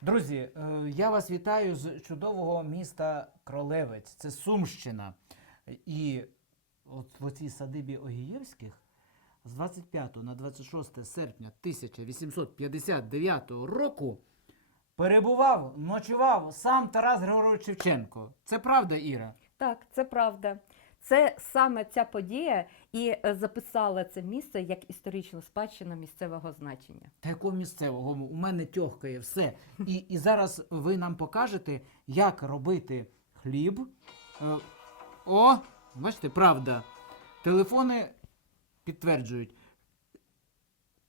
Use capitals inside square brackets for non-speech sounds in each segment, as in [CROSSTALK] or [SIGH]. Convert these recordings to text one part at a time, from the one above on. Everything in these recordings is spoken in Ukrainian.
Друзі, е, я вас вітаю з чудового міста Кролевець. Це Сумщина. І от в цій садибі Огієвських з 25 на 26 серпня 1859 року перебував, ночував сам Тарас Григорович Шевченко. Це правда, Іра? Так, це правда. Це саме ця подія і е, записала це місце як історичну спадщину місцевого значення. Та якого місцевого? У мене тьохкає все. І, і зараз ви нам покажете, як робити хліб. Е, О, бачите, правда. Телефони підтверджують.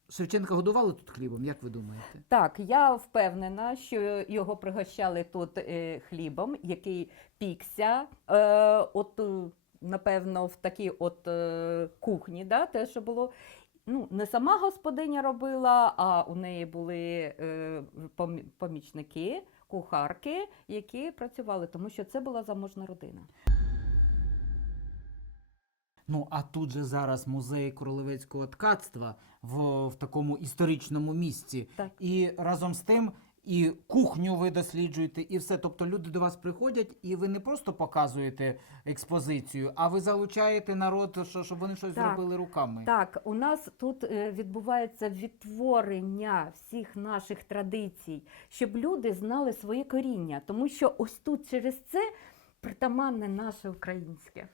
Шевченка годували тут хлібом, як ви думаєте? Так, я впевнена, що його пригощали тут е, хлібом, який пікся. Е, от, е, напевно, в такій от е, кухні, да, те, що було. Ну, не сама господиня робила, а у неї були е, помічники, кухарки, які працювали, тому що це була заможна родина. Ну, а тут же зараз музей королевецького ткацтва в, в такому історичному місці. Так. І разом з тим і кухню ви досліджуєте, і все. Тобто люди до вас приходять, і ви не просто показуєте експозицію, а ви залучаєте народ, що, щоб вони щось Так. зробили руками. Так, у нас тут е, відбувається відтворення всіх наших традицій, щоб люди знали своє коріння, тому що ось тут через це притаманне наше українське.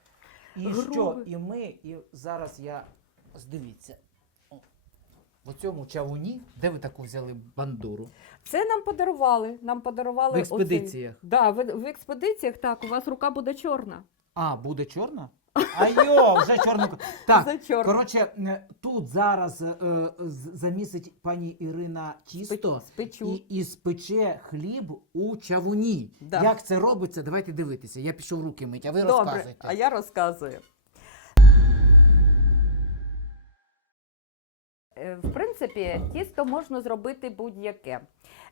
І що? І ми, і зараз я здивіться. В цьому чавуні, де ви таку взяли бандуру? Це нам подарували. Нам подарували В експедиціях. Оцей... Да, в, в експедиціях так, у вас рука буде чорна. А, буде чорна? [LAUGHS] А йо, вже чорну. Так, За чорну. коротше, тут зараз е, е, замісить пані Ірина тісто Спечу. і, і спече хліб у чавуні. Да. Як це робиться, давайте дивитися. Я пішов руки мить, а ви Добре, розказуйте. а я розказую. В принципі, тісто можна зробити будь-яке.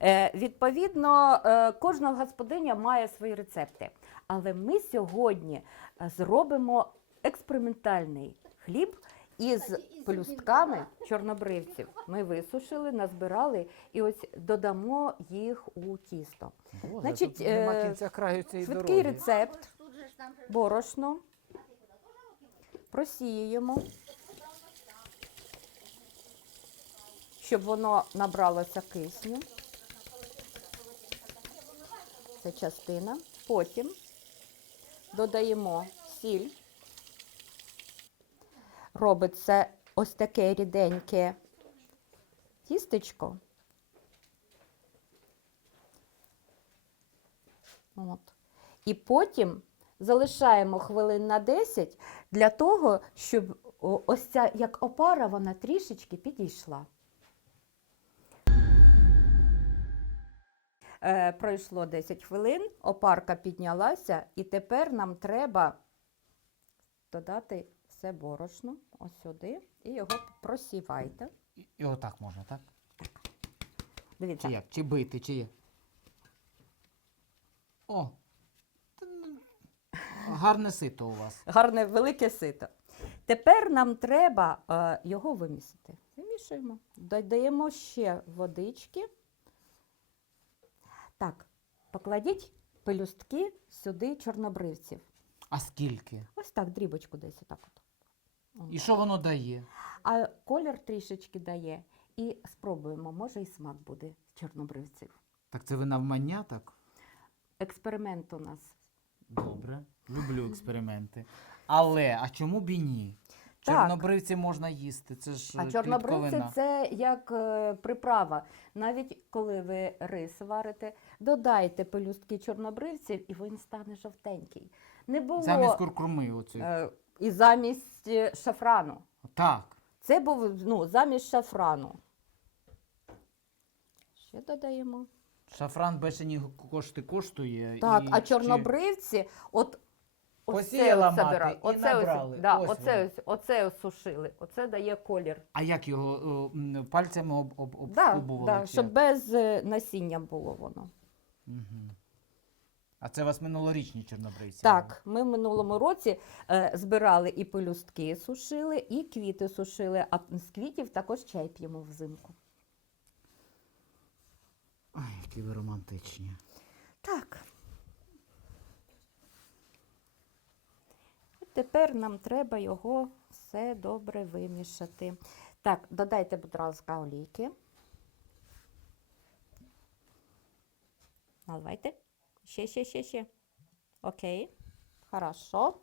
Е, Відповідно, е, кожна господиня має свої рецепти. Але ми сьогодні е, зробимо експериментальний хліб із пелюстками чорнобривців. Ми висушили, назбирали і ось додамо їх у тісто. Боже, Значить, тут нема е, кінця краю цієї Швидкий дороги. рецепт. Борошно. Просіємо, щоб воно набралося кисню. Це частина. Потім додаємо сіль. Робиться ось таке ріденьке тістечко. От. І потім залишаємо хвилин на 10 для того, щоб ось ця як опара вона трішечки підійшла. Пройшло 10 хвилин, опарка піднялася, і тепер нам треба додати все борошно ось сюди і його просівайте. І, і отак можна, так? Дивіться, Чи як? Чи бити, чи як? О! Гарне сито у вас. гарне велике сито. Тепер нам треба е, його вимісити. Вимішуємо. Додаємо ще водички. Так, покладіть пелюстки сюди чорнобривців. А скільки? Ось так, дрібочку десь отак. От. І що воно дає? А колір трішечки дає. І спробуємо, може і смак буде з чорнобривців. Так це ви навмання, так? Експеримент у нас. Добре. Люблю експерименти. Але, а чому б і ні? Так. Чорнобривці можна їсти. Це ж А е, чорнобривці клітковина. це як е, приправа. Навіть коли ви рис варите, додайте пелюстки чорнобривців, і він стане жовтенький. Не було Замість куркуми оцей. е, і замість е, шафрану. Так. Це був ну, замість шафрану. Ще додаємо. Шафран бешені кошти коштує. Так, і а чи- чорнобривці, от. Посіяла оце мати забирали. і Оце набрали. ось, да, Ось оце, воно. ось, оце ось сушили. Оце дає колір. А як його м, пальцями об, об, Да, обскубували? да, чи щоб як? без е, насіння було воно. Мгм. А це у вас минулорічні чорнобривці? Так, ми в минулому році е, збирали і пелюстки сушили, і квіти сушили, а з квітів також чай п'ємо взимку. Ой, які ви романтичні. Так. Тепер нам треба його все добре вимішати. Так, додайте, будь ласка, олійки. Наливайте. Ще, ще, ще, ще. Окей. Хорошо.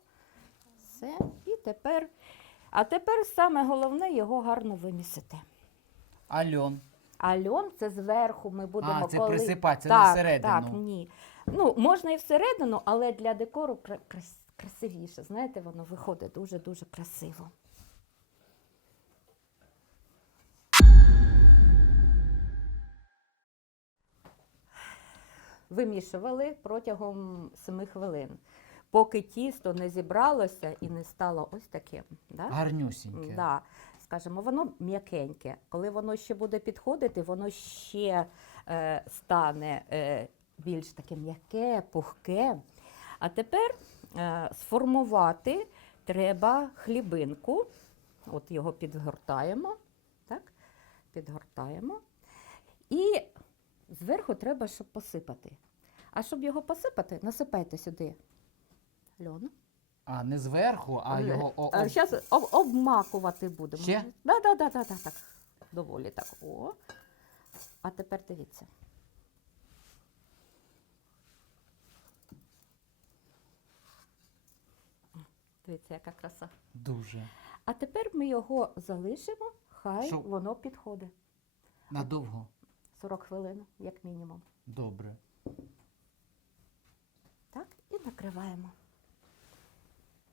Все. І тепер. А тепер саме головне його гарно вимісити. Альон. А льон це зверху ми будемо А, це коли... присипати, це не всередину. Так, ні. Ну, можна і всередину, але для декору красивіше. Знаєте, воно виходить дуже-дуже красиво. Вимішували протягом 7 хвилин, поки тісто не зібралося і не стало ось таким. Да? Гарнюсіньке. Да. Скажімо, воно м'якеньке. Коли воно ще буде підходити, воно ще е, стане е, більш таке м'яке, пухке. А тепер сформувати треба хлібинку. От його підгортаємо. Так? Підгортаємо. І зверху треба, щоб посипати. А щоб його посипати, насипайте сюди льон. А не зверху, а його. о- о- Зараз об, обмакувати будемо. Ще? Да, да, да, да, да, так. Доволі так. О. А тепер дивіться. Дивіться, яка краса. Дуже. А тепер ми його залишимо, хай Щоб- воно підходить. Надовго. 40 хвилин, як мінімум. Добре. Так, і накриваємо.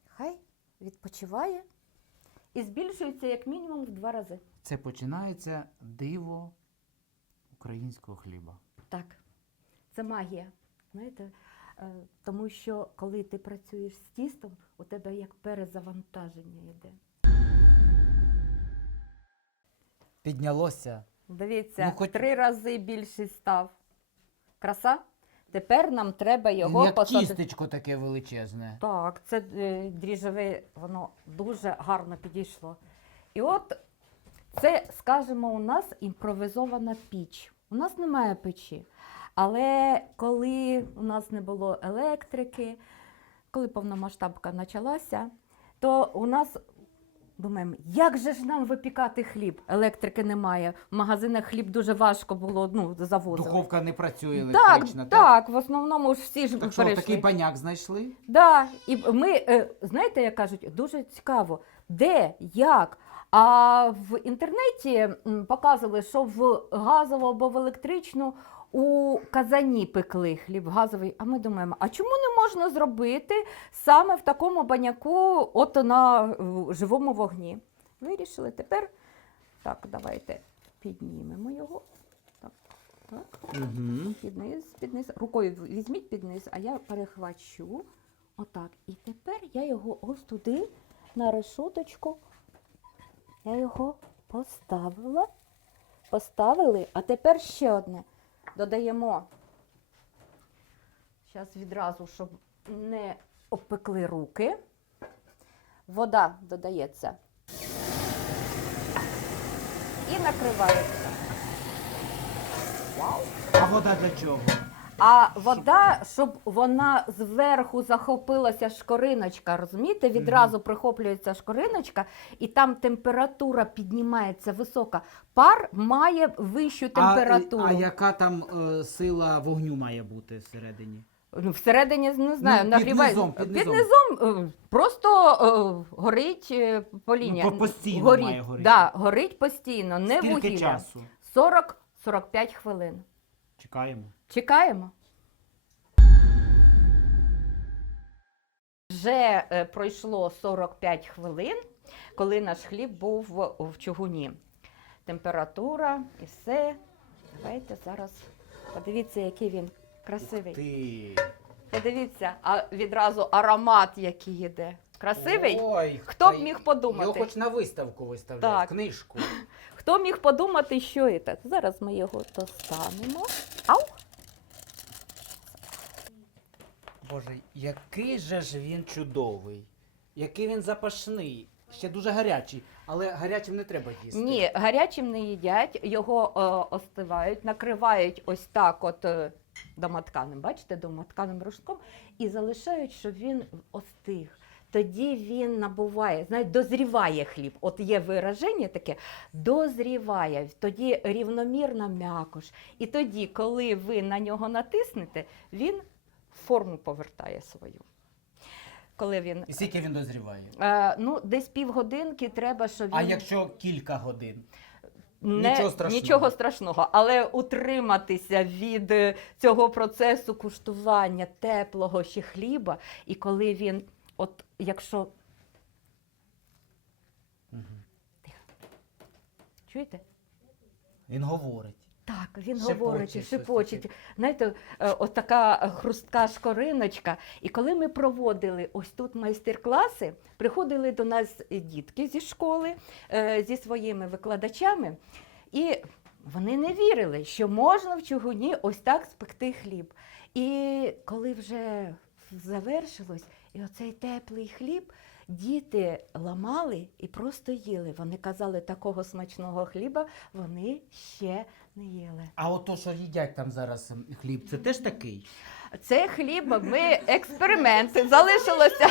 Хай відпочиває і збільшується як мінімум в два рази. Це починається диво українського хліба. Так, це магія. Знаєте, тому що коли ти працюєш з тістом, у тебе як перезавантаження йде. Піднялося. Дивіться, Ну, хоч- три рази більший став. Краса? Тепер нам треба його Як посадити. тістечко таке величезне. Так, це е, дріжджове, воно дуже гарно підійшло. І от це, скажімо, у нас імпровізована піч. У нас немає печі. Але коли у нас не було електрики, коли повномасштабка почалася, то у нас думаємо, як же ж нам випікати хліб? Електрики немає. В магазинах хліб дуже важко було ну, завозити. Духовка не працює Так, електрична. так, в основному ж всі ж Так що, перейшли. такий баняк знайшли? Да, і ми, е, знаєте, як кажуть, дуже цікаво, де, як. А в інтернеті м, показували, що в газову або в електричну у казані пекли хліб газовий. А ми думаємо, а чому не можна зробити саме в такому баняку, от на е, живому вогні? Вирішили тепер. Так, давайте піднімемо його. Так, так Угу. під низ, під низ. Рукою візьміть під низ, а я перехвачу. Отак. І тепер я його ось туди, на решуточку. Я його поставила. Поставили, а тепер ще одне. Додаємо. Зараз відразу, щоб не обпекли руки. Вода додається. І накривається. Вау! А вода для чого? А вода, щоб вона зверху захопилася шкориночка, розумієте? Відразу прихоплюється шкориночка, і там температура піднімається висока. Пар має вищу температуру. А, а яка там е, сила вогню має бути всередині? Ну, всередині не знаю, під нагріває. низом, під низом. низом, е, просто е, горить е, поління. Ну, по- постійно горить, має горіти. Да, горить постійно, не Скільки вугілля. часу? 40-45 хвилин. Чекаємо. Чекаємо. Вже е, пройшло 45 хвилин, коли наш хліб був в, в чугуні. Температура і все. Давайте зараз подивіться, який він красивий. Ти. Подивіться, а відразу аромат, який йде. Красивий? Ой, Хто б міг подумати? Його хоч на виставку виставляють, Так. книжку. [LAUGHS] Хто міг подумати, що це? Зараз ми його достанемо. Ау! Боже, який же ж він чудовий, який він запашний. ще дуже гарячий, але гарячим не треба їсти. Ні, гарячим не їдять, його е, остивають, накривають ось так, от е, домотканим, бачите, домотканим рушком, і залишають, щоб він остиг. Тоді він набуває, знаєте, дозріває хліб. От є вираження таке, дозріває, тоді рівномірна м'якош. І тоді, коли ви на нього натиснете, він форму повертає свою. Коли він І скільки він дозріває? е, ну, десь півгодинки треба, щоб він А якщо кілька годин? не, Нічого страшного. нічого страшного, але утриматися від е, цього процесу куштування теплого ще хліба, і коли він, от якщо Мгм. чуєте? Він говорить. Так, він Шепоче говорить, щось шепочить. таке. Знаєте, е, от така хрустка шкориночка. І коли ми проводили ось тут майстер-класи, приходили до нас дітки зі школи е, зі своїми викладачами, і вони не вірили, що можна в чугуні ось так спекти хліб. І коли вже завершилось, і оцей теплий хліб. Діти ламали і просто їли. Вони казали, такого смачного хліба вони ще не їли. А от то, що їдять там зараз м, хліб, це теж такий. Це хліб, ми експеримент. Залишилося.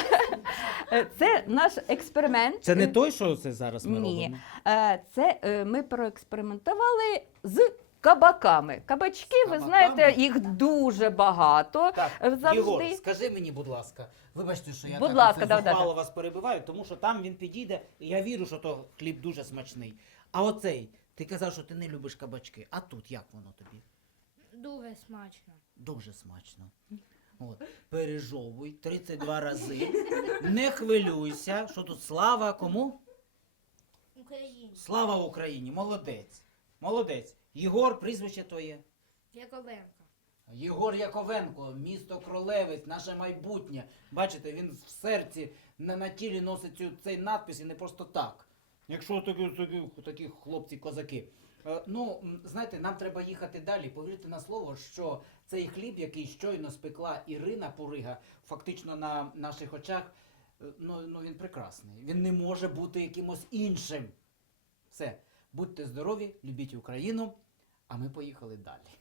Це наш експеримент. Це не той, що це зараз ми Ні. робимо? Е, Це е, ми проекспериментували з кабаками. Кабачки, ви кабаками? знаєте, їх дуже багато. Так, Завжди. Єгор, скажи мені, будь ласка, вибачте, що я Будь так ласка, оце да, да, зухвало вас перебиваю, тому що там він підійде, і я вірю, що то хліб дуже смачний. А оцей, ти казав, що ти не любиш кабачки. А тут як воно тобі? Дуже смачно. Дуже смачно. От. Пережовуй 32 рази. Не хвилюйся, що тут слава кому? Українська. Слава Україні! Молодець. Молодець. Єгор, прізвище твоє. Яковенко. Єгор Яковенко, місто Кролевець, наше майбутнє. Бачите, він в серці на, на тілі носить цю, цей надпис і не просто так. Якщо такі, такі, такі хлопці-козаки. Е, ну, знаєте, нам треба їхати далі. Повірте на слово, що цей хліб, який щойно спекла Ірина Пурига, фактично на наших очах, е, ну, ну він прекрасний. Він не може бути якимось іншим. Все, будьте здорові, любіть Україну, а ми поїхали далі.